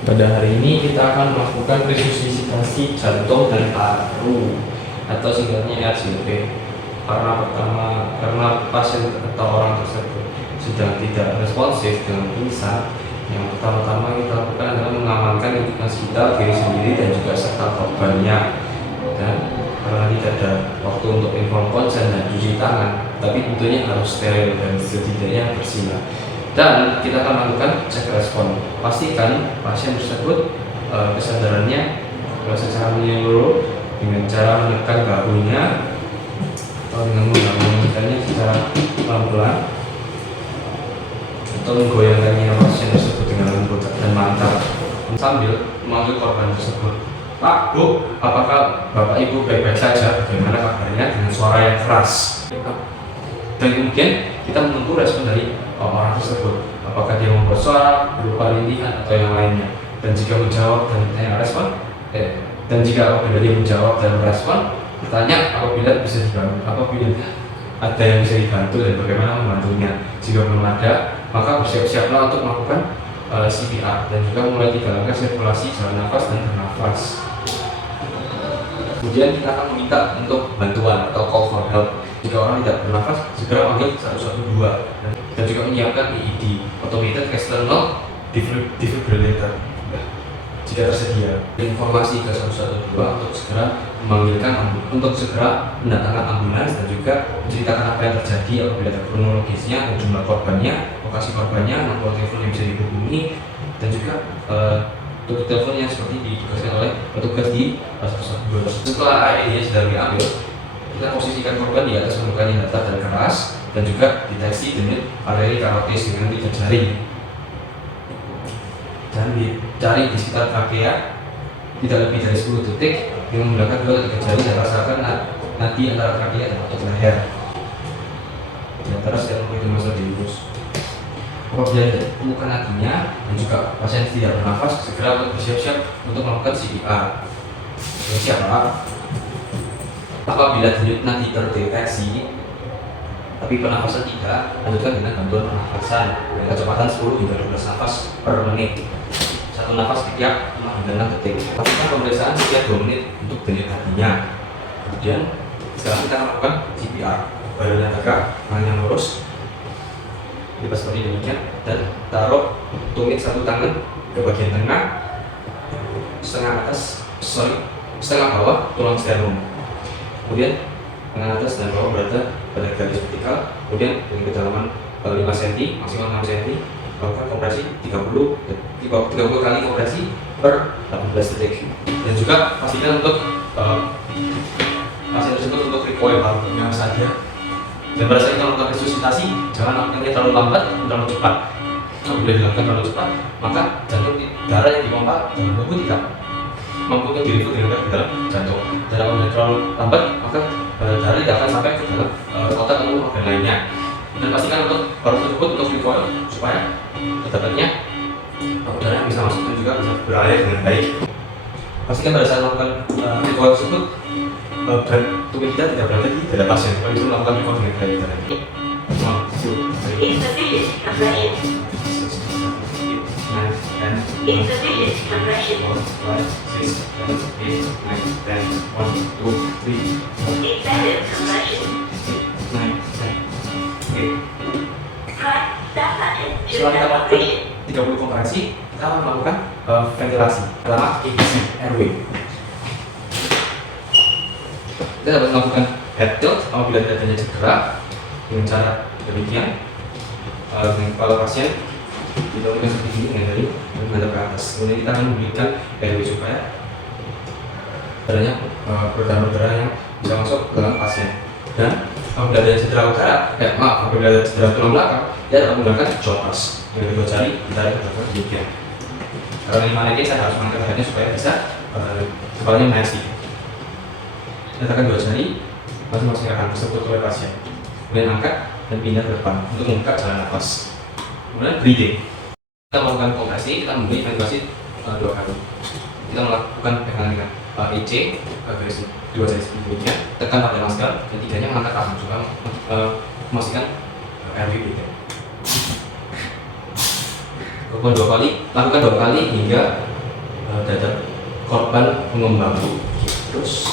Pada hari ini kita akan melakukan resusitasi jantung dan paru atau singkatnya RJP. Karena pasien atau orang tersebut sedang tidak responsif dengan pingsan, yang pertama-tama kita lakukan adalah mengamankan lingkungan sekitar, diri sendiri dan juga serta korbannya. Dan karena tidak ada waktu untuk inform konsen dan cuci tangan, tapi tentunya harus steril dan setidaknya bersinar. Dan kita akan melakukan cek respon. Pastikan pasien tersebut kesadarannya secara menyeluruh dengan cara menekan bahunya atau dengan menggoyangkannya secara pelan-pelan atau menggoyangkannya pasien tersebut dengan lembut dan mantap sambil memanggil korban tersebut. Pak, Bu, apakah Bapak Ibu baik-baik saja? Bagaimana kabarnya? Dengan suara yang keras. Dan kemudian kita menunggu respon dari orang tersebut, apakah dia membuat suara berupa rintihan atau yang lainnya. Dan jika menjawab dan apabila dia menjawab dan merespon, bertanya apabila bisa dibantu, apabila ada yang bisa dibantu dan bagaimana membantunya. Jika belum ada, maka bersiap-siaplah untuk melakukan CPR dan juga mulai digalakkan sirkulasi jalan nafas dan bernafas. Kemudian kita akan meminta untuk bantuan atau call for help. Jika orang tidak bernafas, segera panggil 112 dan juga menyiapkan EED, Automated External Defibrillator, jika tersedia. Informasi ke 112 untuk segera mendatangkan ambulans dan juga menceritakan apa yang terjadi apabila ada kronologisnya, jumlah korbannya, lokasi korbannya, nomor telepon yang bisa dihubungi, dan juga untuk teleponnya seperti ditugaskan oleh petugas di 112. Setelah AED sudah diambil, kita posisikan korban di atas permukaan yang datar dan keras dan juga deteksi denyut arteri karotis dengan pijat jari dan dicari di sekitar trakea tidak lebih dari 10 detik dengan menggunakan 2-3 jari dan rasakan nadi antara trakea dan otot leher di antara setiap masa dilurus. Apabila ditemukan nadinya dan juga pasien tidak bernafas, segera bersiap-siap untuk melakukan CPR. Siap, Pak. Apabila denyut nadi terdeteksi tapi pernafasan tidak, lanjutkan dengan bantuan pernafasan dengan kecepatan 10 hingga 12 nafas per menit. Satu nafas setiap 5 hingga 6 detik. Lakukan pemeriksaan setiap 2 menit untuk denyut nadinya. Kemudian sekarang kita lakukan CPR. Badannya tegak, tangannya lurus, lipat seperti demikian, dan taruh tumit satu tangan ke bagian tengah, setengah bawah tulang sternum. Kemudian tangan atas dan bawah berada pada garis vertikal. Kemudian dengan kedalaman 5 cm, maksimal 6 cm, lakukan kompresi 30 kali kompresi per 18 detik. Dan juga pastikan untuk pasien tersebut untuk recoil yang saja. Dan pada saat kita melakukan resusitasi, jangan lakukannya terlalu lambat dan terlalu cepat. Apabila dilakukan terlalu cepat, maka darah yang dipompa dalam tubuh tidak mampu untuk direfut dengan ke dalam jantung. Dan apabila terlalu lambat, maka darah tidak akan sampai ke dalam otak atau organ lainnya. Dan pastikan untuk paru tersebut untuk recoil supaya kedapatnya udara bisa masuk dan juga bisa beralih dengan baik. Pastikan pada saat melakukan recoil tersebut dan tubuh kita tidak berada di dada pasien. Kalau itu melakukan recoil dengan baik. Insufficient compression. 5, 6, 7, 8, 9, 10, 1, 2, 3. Excessive compression. 9, 10. Setelah kita melakukan 30 kompresi, kita akan melakukan ventilasi dalam ABC airway. Kita dapat melakukan head tilt apabila tidak adanya cedera dengan cara demikian. Dengan kepala pasien kita lakukan seperti ini dengan jari menghadap ke atas. Kemudian kita akan memberikan airway supaya adanya udara yang bisa masuk ke dalam pasien. Dan apabila ada cedera apabila ada cedera tulang belakang, dia akan menggunakan jotas dengan kedua jari ditarik ke belakang demikian. Karena ini mana saya harus mengangkat headnya supaya bisa kepalanya menasi. Letakkan 2 jari masing-masing akan tersebut oleh pasien. Kemudian angkat dan pindah ke depan untuk membuka jalan nafas. Kemudian breathing. Kita melakukan kompresi, kita memberi ventilasi 2 kali. Kita melakukan pegangan dengan EC garis 2 jari sebelumnya, tekan pada masker dan tiganya mengangkat tangan juga memastikan airway breathing. Lakukan 2 kali hingga terhadap korban pengembang. Terus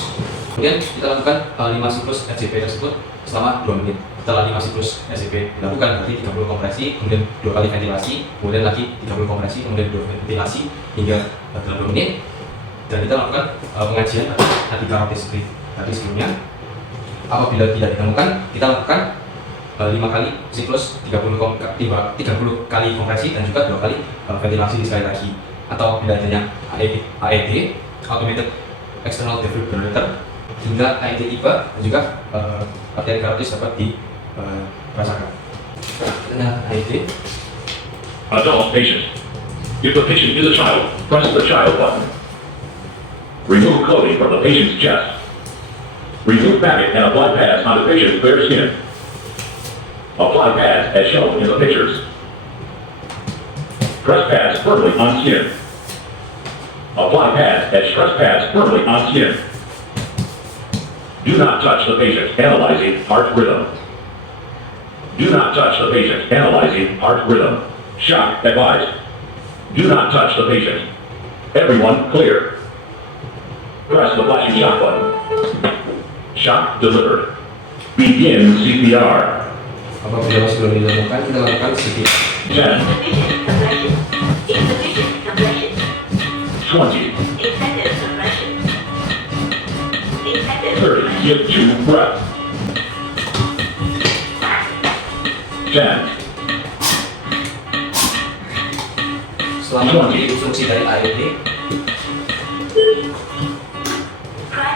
kemudian kita lakukan 5 siklus RCP tersebut selama 2 menit. Setelah 5 siklus RCP dilakukan berarti 30 kompresi, kemudian 2 kali ventilasi, kemudian lagi 30 kompresi, kemudian 2 ventilasi hingga dalam 2 menit. Dan kita lakukan pengajian antikarotis seperti tadi sebelumnya. Apabila tidak ditemukan, kita lakukan 5 kali siklus 30 kali kompresi dan juga 2 kali ventilasi sekali lagi. Atau bila adanya AED Automated External Defibrillator hingga AED tiba dan juga arteri karotis dapat dirasakan. Kita AED. Adult patient. If the patient is a child, press the child button. Remove clothing from the patient's chest. Remove maggot and apply pads on the patient's bare skin. Apply pads as shown in the pictures. Press pads firmly on skin. Apply pads as stress pads firmly on skin. Do not touch the patient. Analyzing heart rhythm. Do not touch the patient. Analyzing heart rhythm. Shock advised. Do not touch the patient. Everyone clear. Press the flashing shock button. Shock delivered. Begin CPR. Apabila masih belum ditemukan, kita lakukan CPR. 10, 20, 30, give 2 breaths. 10, Selama mengikuti instruksi dari AED,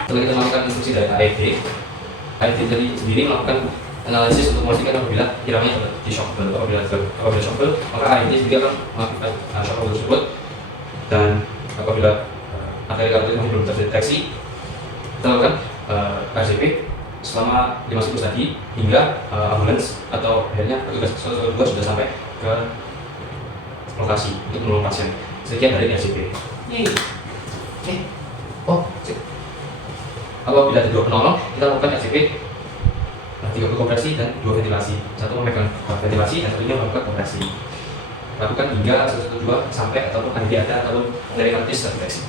setelah kita melakukan instruksi dari AED tadi sendiri melakukan analisis untuk memastikan apabila kiranya di shock belt. Apabila shock belt, maka AED sendiri akan melakukan shock belt tersebut, dan apabila arteri karotis masih belum terdeteksi, kita lakukan RCP selama 5 siklus tadi hingga ambulans atau akhirnya petugas sudah sampai ke lokasi untuk menolong pasien. Sekian dari RCP. Apabila ada 2 penolong, kita lakukan RCP 30 kompresi dan 2 ventilasi. Satu memegang ventilasi dan satunya melakukan kompresi. Lakukan hingga 112 sampai ataupun ada ataupun dari artis terdeteksi.